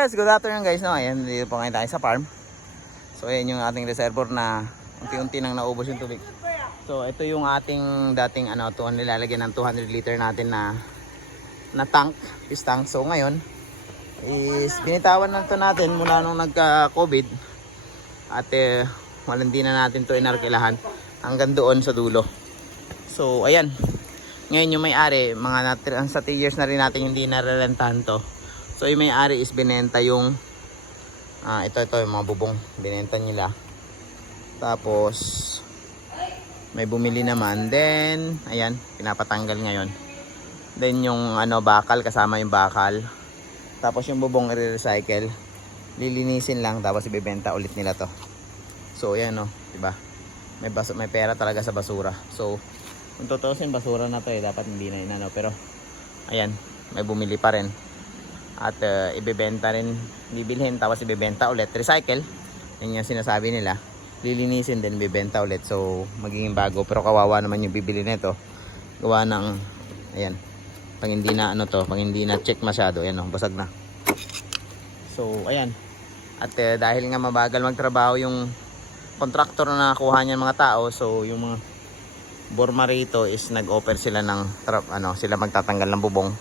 Yes, good afternoon guys. No, ayan, dito po ngayon tayo sa farm. So, ayan yung ating reservoir na unti-unti nang naubos yung tubig. So, ito yung ating dating ano, to nilalagyan ng 200 liter natin na na tank, fish tank. So, ngayon is binitawan na to natin mula nung nagka-COVID at eh, walang di na natin to inarkilahan hanggang doon sa dulo. So, ayan. Ngayon yung may-ari, mga nat- sa 3 years na rin natin hindi narerentahan to. So yung may-ari is binenta yung ah ito ito yung mga bubong binenta nila. Tapos may bumili naman. Then ayan, pinapatanggal ngayon. Then yung ano bakal kasama yung bakal. Tapos yung bubong i-recycle. Lilinisin lang tapos ibebenta ulit nila to. So ayan no, 'di ba? May bas may pera talaga sa basura. So kung tutuusin basura na to eh dapat hindi na inano pero ayan, may bumili pa rin at uh, ibebenta rin bibilhin tapos ibebenta ulit. Recycle. Yun yung sinasabi nila. Lilinisin din bibenta ulit. So magiging bago. Pero kawawa naman yung bibili nito. Gawa ng ayan. Pang hindi na ano to pang hindi na check masyado ayan oh, basag na. So ayan. At uh, dahil nga mabagal magtrabaho yung contractor na nakuha niyan mga tao so yung mga Borma rito is nag-offer sila ng trap, ano sila magtatanggal ng bubong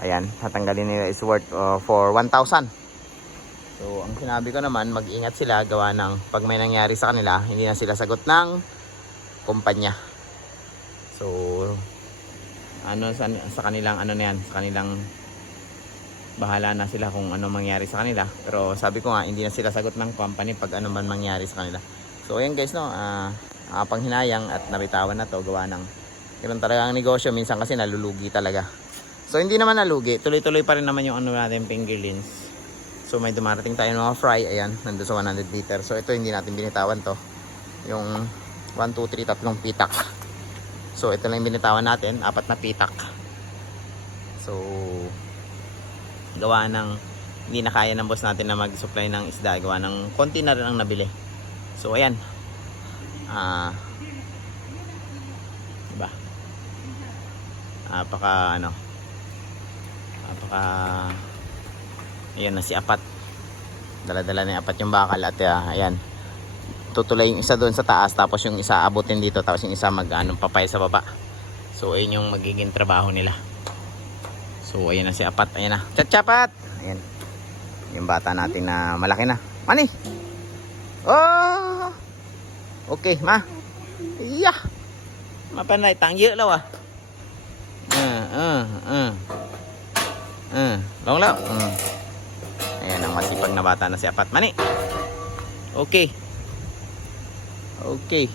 Ayan, tatanggalin nila is worth uh, for 1,000. So, ang sinabi ko naman, mag-ingat sila gawa ng pag may nangyari sa kanila, hindi na sila sagot ng kumpanya. So, ano sa, sa kanilang ano na yan, sa kanilang bahala na sila kung ano mangyari sa kanila. Pero sabi ko nga, hindi na sila sagot ng company pag ano man mangyari sa kanila. So, ayan guys, no, ah uh, panghinayang at nabitawan na to gawa ng ganun talaga ang negosyo. Minsan kasi nalulugi talaga. So hindi naman nalugi, tuloy-tuloy pa rin naman yung ano natin fingerlings. So may dumarating tayo ng mga fry, ayan, nandun sa 100 liter. So ito hindi natin binitawan to. Yung 1, 2, 3, tatlong pitak. So ito lang yung binitawan natin, apat na pitak. So gawa ng hindi na kaya ng boss natin na mag-supply ng isda, gawa ng konti na rin ang nabili. So ayan. Ah diba? Napaka ano, napaka ayan na si apat. Dala-dala ni apat yung bakal at uh, ayan. Tutulay yung isa doon sa taas tapos yung isa abutin dito tapos yung isa mag anong papay sa baba. So ayun yung magiging trabaho nila. So ayan na si apat ayan na. Chat chapat ayan. Yung bata natin na malaki na. Mani! Oh! Okay ma. Iya mapanay tangyo law ah uh, uh, uh. Mm, long lang. Mm. Ayan ang masipag na bata na si Apat Mani. Okay. Okay.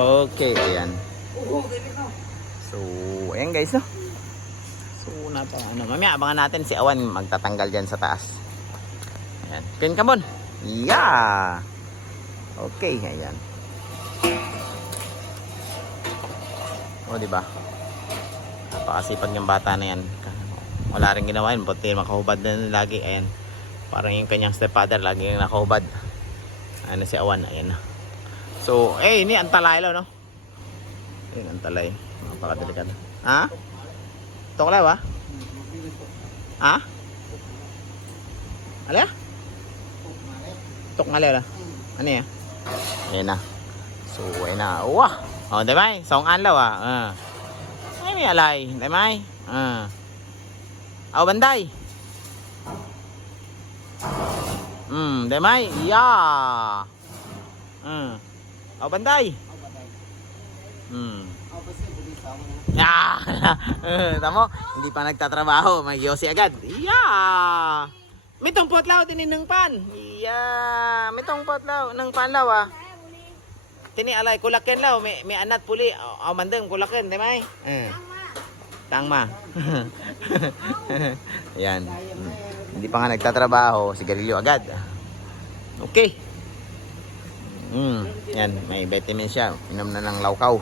Okay, ayan. So, ayan guys, no? So, napa, ano, mamaya abangan natin si Awan magtatanggal dyan sa taas. Ayan. Pin ka mon. Yeah! Okay, ayan. O, di ba? Napakasipag ng bata na yan. Wala rin ginawa yun. Buti makahubad na lagi. Ayan. Parang yung kanyang stepfather lagi yung nakahubad. Ano si Awan. Ayan na. So, eh, ini antalay lo, no? Ayun, antalay. Napakadelikado. Ha? Tuklaw, ha? Ha? Alaya? Tok nga la. Ano yan? Ayan na. So, ayan na. Wah! Oh, diba? Song anlaw, ah. Ah. Ay, may alay. Demay. Ah. Aw, banday. Hmm, demay. Yeah. Hmm. Aw, banday. Hmm. Yeah. Tamo, hindi pa nagtatrabaho. May yosi agad. Yeah. May tungpot law tininang pan. Yeah. May tungpot law ng pan law ah. Tini alay kulaken law may may anat puli. Aw mandeng kulaken, demay. Eh. Tangma. Yan. Hmm. Hindi pa nga nagtatrabaho, sigarilyo agad. Okay. Mm, yan, may vitamins siya. Inom na ng laukaw.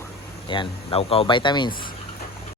Yan, laukaw vitamins.